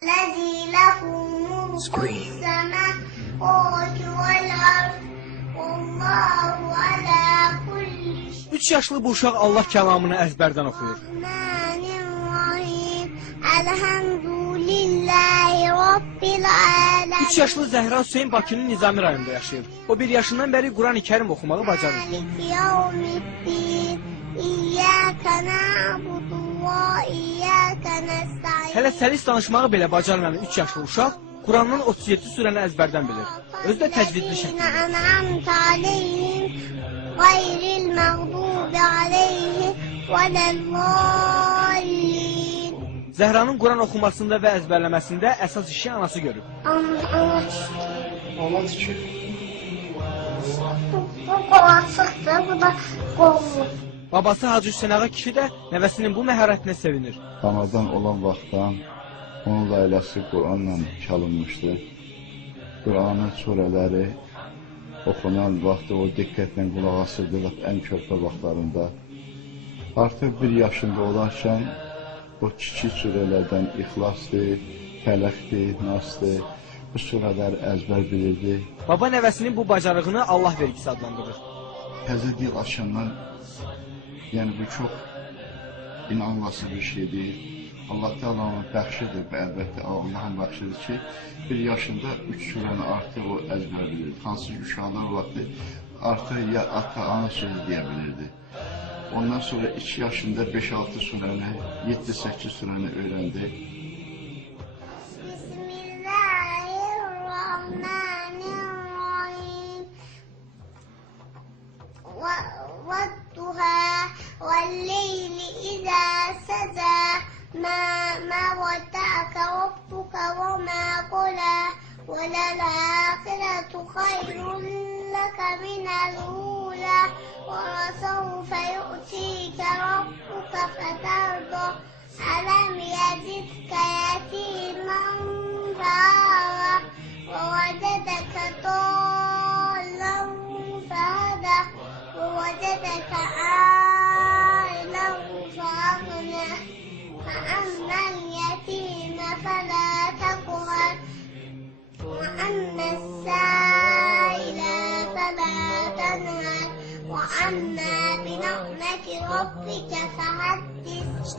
الذي له ملك السماوات والأرض والله على كل شيء. 3 yaşlı bu uşaq Allah kəlamını əzbərdən oxuyur. Rahmanirrahim. Elhamdülillahi Rabbil alemin. 3 yaşlı Zəhra Hüseyin Bakının Nizami rayonunda yaşayır. O 1 yaşından bəri Quran-ı Kərim oxumağı bacarır. İyyaka na'budu və iyyaka nestaîn. Hələ səlis danışmağı belə bacarmayan 3 yaşlı uşaq Quranın 37 surəni əzbərdən bilir. Özü də təcvidli şəkildə. En'amte aleyhim gayril mağdubi aleyhim veleddallin. Zəhranın Quran oxumasında və əzbərləməsində əsas işi anası görüb. Allah şükür. Bu qolaqsıqdır, bu da qollu. Babası Hacı Hüseyin Ağa kişi də nəvəsinin bu məharətinə sevinir. Anadan olan vaxtdan onun ailəsi Quranla çalınmışdı. Quranın surələri oxunan vaxtı o diqqətlə qulaq asırdı ən körpə vaxtlarında. Artıq 1 yaşında olarkən o kiçik surələrdən İxlasdır, Fələqdir, Nasdır, bu surələri əzbər bilirdi. Baba nəvəsinin bu bacarığını Allah vergisi adlandırır. Təzə dil açandan, yəni bu çox inanılası bir şeydir. Allah Teala'nın bəxşidir, əlbəttə Allah'ın bəxşidir ki, 1 yaşında 3 surəni artıq o əzbər bilirdi. Hansı ki, uşaqlar vaxtı artıq ya ata, ana sözü deyə bilirdi. Ondan sonra 2 yaşında 5-6 surəni, 7-8 surəni öyrəndi. Bismillahirrahmanirrahim. Wadduha wal-leyli izâ sezâ ma wadda'aka rabbuka ve ma qala ve lel-âkhiratu khayrun laka minel-ûlâ ve lesawfe yu'tika rabbuka feterda alam yezidka yetimen fa'âvâ ve vecedeke dâllen fehedâ ve vecedeke âilen feaghnâ فأما اليتيم فلا تقهر وأما السائل فلا تنهر وأما بنعمة ربك فحدث